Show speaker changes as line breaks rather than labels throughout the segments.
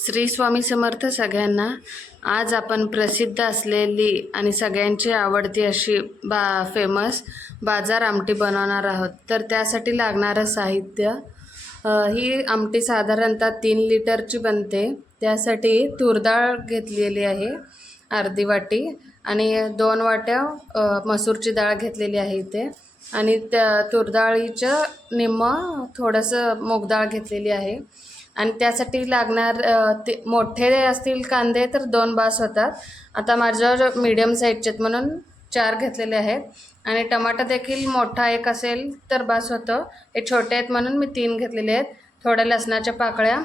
श्री स्वामी समर्थ सगळ्यांना. आज आपण प्रसिद्ध असलेली आणि सगळ्यांची आवडती अशी बा फेमस बाजार आमटी बनवणार आहोत. तर त्यासाठी लागणारं साहित्य ही आमटी साधारणतः तीन लिटरची बनते. त्यासाठी तूरडाळ घेतलेली आहे अर्धी वाटी आणि दोन वाट्या मसूरची डाळ घेतलेली आहे इथे. आणि त्या तूरडाळीचं निम्म थोडंसं मूगडाळ घेतलेली आहे. आणि त्यासाठी लागणार ते मोठे असतील कांदे तर दोन बास होतात. आता माझ्यावर मीडियम साईजचे आहेत म्हणून चार घेतलेले आहेत. आणि टमाटा देखील मोठा एक असेल तर बास होतं. हे छोटे आहेत म्हणून मी तीन घेतलेले आहेत. थोड्या लसणाच्या पाकळ्या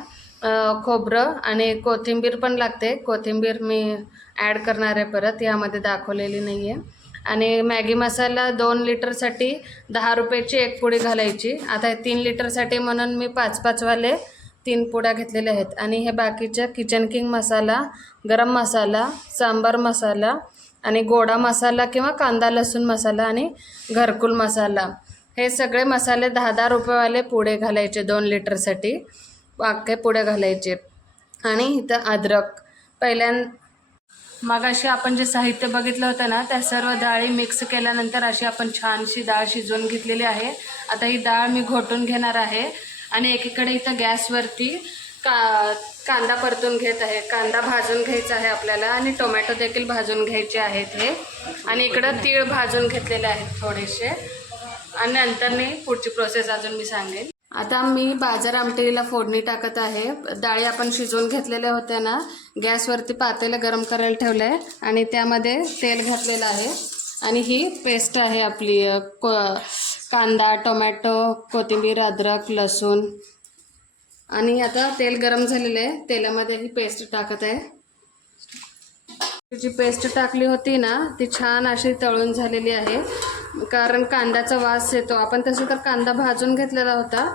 खोबरं आणि कोथिंबीर पण लागते. कोथिंबीर मी ॲड करणार आहे परत यामध्ये दाखवलेली नाही आहे आणि मॅगी मसाला दोन लिटरसाठी दहा रुपयाची एक पुडी घालायची. आता हे तीन लिटरसाठी म्हणून मी पाच पाचवाले तीन पुड्या घेतलेल्या आहेत. आणि हे बाकीच्या किचन किंग मसाला गरम मसाला सांबार मसाला आणि गोडा मसाला किंवा कांदा लसूण मसाला आणि घरकुल मसाला हे सगळे मसाले दहा दहा रुपयेवाले पुढे घालायचे दोन लिटरसाठी वाक्य पुढे घालायचे. आणि इथं अद्रक. पहिल्यां मग अशी आपण जे साहित्य बघितलं होतं ना त्या सर्व डाळी मिक्स केल्यानंतर अशी आपण छानशी डाळ शिजवून घेतलेली आहे. आता ही डाळ मी घोटून घेणार आहे. आणि एकीकडे इथं गॅसवरती का कांदा परतून घेत आहे कांदा भाजून घ्यायचा आहे आपल्याला आणि टोमॅटो देखील भाजून घ्यायचे आहेत हे. आणि इकडं तीळ भाजून घेतलेले आहेत थोडेसे. आणि नंतर मी पुढची प्रोसेस अजून मी सांगेन. आता मी बाजार आमटीला फोडणी टाकत आहे. डाळी आपण शिजवून घेतलेल्या होत्या ना गॅसवरती पातेलं गरम करायला ठेवलं आहे आणि त्यामध्ये तेल घातलेलं आहे. आणि ही पेस्ट आहे आपली को कांदा टोमॅटो कोथिंबीर अद्रक लसूण. आणि आता तेल गरम झालेलं आहे. तेलामध्ये ही पेस्ट टाकत आहे. जी पेस्ट टाकली होती ना ती छान अशी तळून झालेली आहे. कारण कांद्याचा वास येतो. आपण तसं तर कांदा भाजून घेतलेला होता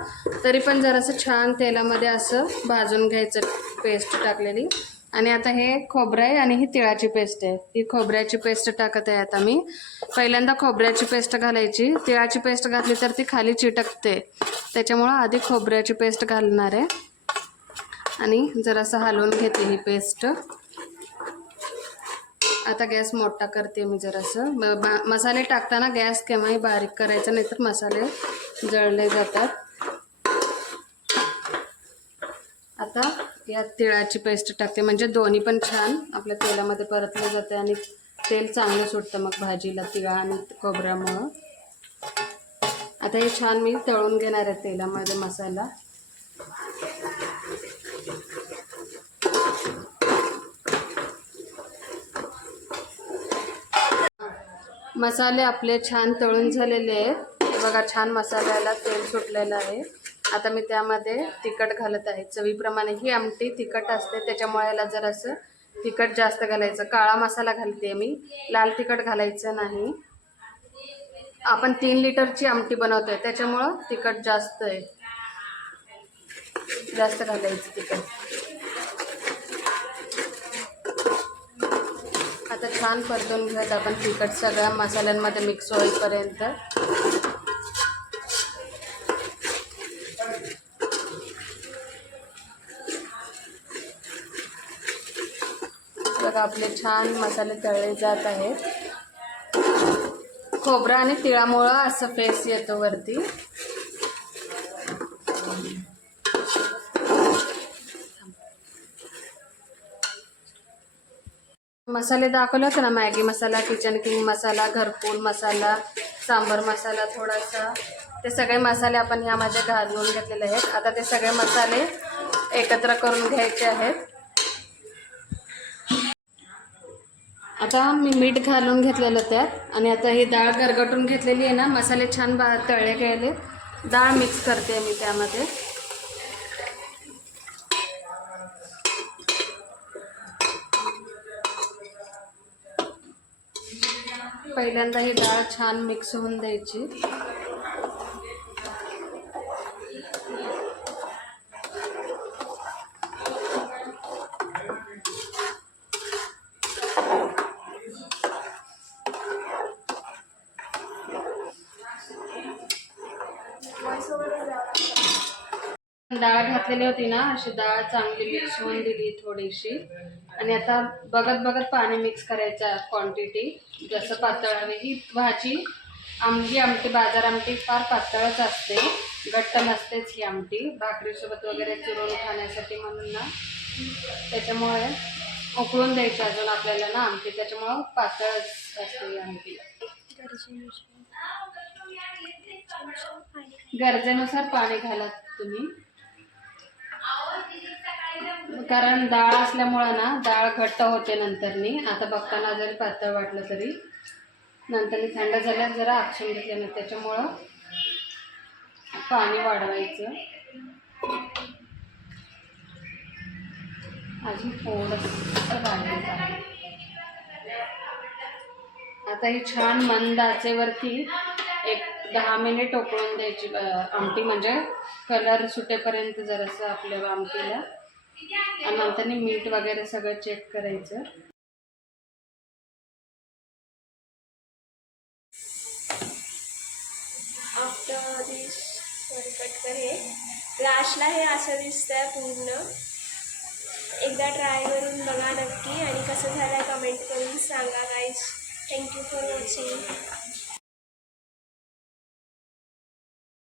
तरी पण जरासं छान तेलामध्ये असं भाजून घ्यायचं पेस्ट टाकलेली. आणि आता हे खोबरं आहे आणि ही तिळाची पेस्ट आहे. ही खोबऱ्याची पेस्ट टाकत आहे आता मी. पहिल्यांदा खोबऱ्याची पेस्ट घालायची. तिळाची पेस्ट घातली तर ती खाली चिटकते. त्याच्यामुळं आधी खोबऱ्याची पेस्ट घालणार आहे. आणि जरासं हलवून घेते ही पेस्ट. आता गॅस मोठा करते मी जरासं. बा- मसाले टाकताना गॅस केव्हाही बारीक करायचा नाहीतर मसाले जळले जातात. आता यात तिळाची पेस्ट टाकते. म्हणजे दोन्ही पण छान आपल्या तेलामध्ये परतलं जाते आणि तेल चांगलं सुटतं मग भाजीला तिळा आणि खोबऱ्यामुळं. आता हे छान मी तळून घेणार आहे तेलामध्ये मसाला. मसाले आपले छान तळून झालेले आहेत. बघा छान मसाल्याला तेल सुटलेलं आहे. आता मी त्यामध्ये तिखट घालत आहे. चवीप्रमाणे ही आमटी तिखट असते त्याच्यामुळे याला जरासं तिखट जास्त घालायचं. काळा मसाला घालते मी. लाल तिखट घालायचं नाही. आपण तीन लिटरची आमटी बनवतोय त्याच्यामुळं तिखट जास्त आहे. जास्त घालायचं तिखट. आता छान परतून घेत आपण तिखट सगळ्या मसाल्यांमध्ये मिक्स होईपर्यंत. बघा आपले छान मसाले तळले जात आहेत. खोबरं आणि तिळामुळं असं फेस येतो वरती. मसाले दाखवले होते ना, Maggi masala kitchen king masala Gharkul masala, sambar मसाला थोडासा. ते सगळे मसाले आपण ह्यामध्ये घालून घेतलेले आहेत. आता ते सगळे मसाले एकत्र करून घ्यायचे आता मी मीठ घालून घेतलेलं त्यात आणि आता ही डाळ गरगटून घेतलेली आहे ना मसाले छान बा तळले गेले. डाळ मिक्स करते मी त्यामध्ये. पहिल्यांदा ही डाळ छान मिक्स होऊन द्यायची. डाळ घातलेली होती ना अशी डाळ चांगली मिक्स होऊन दिली थोडीशी. आणि आता बघत बघत पाणी मिक्स करायचं क्वांटिटी जसं पातळ हवी ही भाजी आमटी आमटी बाजार आमटी फार पातळच असते. घट्ट नसतेच ही आमटी. भाकरीसोबत वगैरे चुरून खाण्यासाठी म्हणून ना. त्याच्यामुळे उकळून द्यायची अजून आपल्याला ना आमटी. त्याच्यामुळं पातळच असते ही आमटी. गरजेनुसार पाणी घाला तुम्ही. कारण डाळ असल्यामुळं ना डाळ घट्ट होते नंतरनी. आता बघताना जरी पातळ वाटलं तरी. नंतर थंड झाल्यास जरा आक्षण घेतलं ना त्याच्यामुळं पाणी वाढवायचं. अजून थोडंसं घालायचं आता ही छान मंद आचेवरती एक दहा मिनिट उकळून द्यायची आमटी म्हणजे कलर सुटेपर्यंत जरासं आपल्या आमटीला आणि नंतर मीठ वगैरे सगळं चेक करायचं.
आफ्टर दिस कट कर हे लास्टला हे असं दिसतंय पूर्ण. एकदा ट्राय करून बघा नक्की. आणि कसं झालं कमेंट करून सांगा गाईज थँक्यू फॉर वॉचिंग